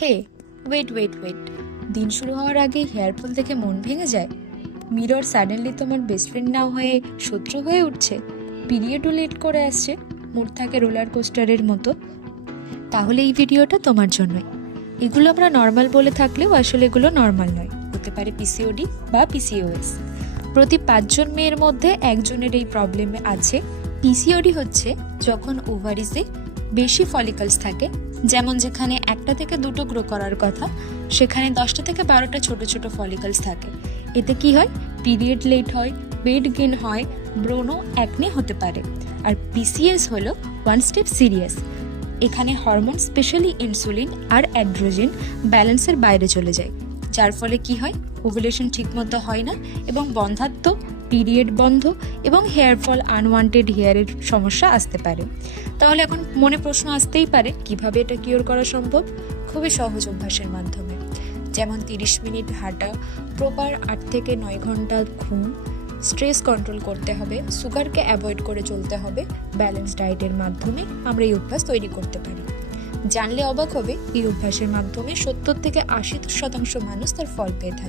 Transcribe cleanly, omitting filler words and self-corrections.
হে, wait. দিন শুরু হওয়ার আগেই হেয়ার ফল দেখে মন ভেঙে যায়। মিরর সাডেনলি তোমার বেস্ট ফ্রেন্ড না হয়ে শত্রু হয়ে উঠছে। পিরিয়ডও লেট করে আসছে, মুড থাকে রোলার কোস্টারের মতো। তাহলে এই ভিডিওটা তোমার জন্যই। এগুলো আমরা নর্মাল বলে থাকলেও আসলে এগুলো নর্মাল নয়, হতে পারে পিসিওডি বা পিসিওএস। প্রতি 5 জন মেয়ের মধ্যে একজনের এই প্রবলেম আছে। পিসিওডি হচ্ছে যখন ওভারিসে বেশি ফলিকলস থাকে, যেমন যেখানে 1টা থেকে 2টো গ্রো করার কথা সেখানে 10টা থেকে 12টা ছোট ছোট ফলিকলস থাকে। এতে কি হয়? পিরিয়ড লেট হয়, ওয়েট গেইন হয়, ব্রোনো অ্যাকনে হতে পারে। আর পিসিএস হলো 1 স্টেপ সিরিয়াস। এখানে হরমোন স্পেশালি ইনসুলিন আর অ্যাড্রোজেন ব্যালেন্সের বাইরে চলে যায়, যার ফলে কি হয়? ওভুলেশন ঠিকমতো হয় না এবং বন্ধ্যাত্ব, পিরিয়ড বন্ধ এবং হেয়ার ফল, আনওয়ান্টেড হেয়ারের সমস্যা আসতে পারে। তাহলে এখন মনে প্রশ্ন আসতেই পারে, কিভাবে এটা কিওর করা সম্ভব? খুবই সহজ অভ্যাসের মাধ্যমে, যেমন 30 মিনিট হাঁটা, প্রপার 8 থেকে 9 ঘন্টা ঘুম, স্ট্রেস কন্ট্রোল করতে হবে, সুগারকে অ্যাভয়েড করে চলতে হবে। ব্যালেন্স ডায়েটের মাধ্যমে আমরা এই অভ্যাস তৈরি করতে পারি। জানলে অবাক হবে, এই অভ্যাসের মাধ্যমে 70 থেকে 80% মানুষ তার ফল পেয়ে থাকে।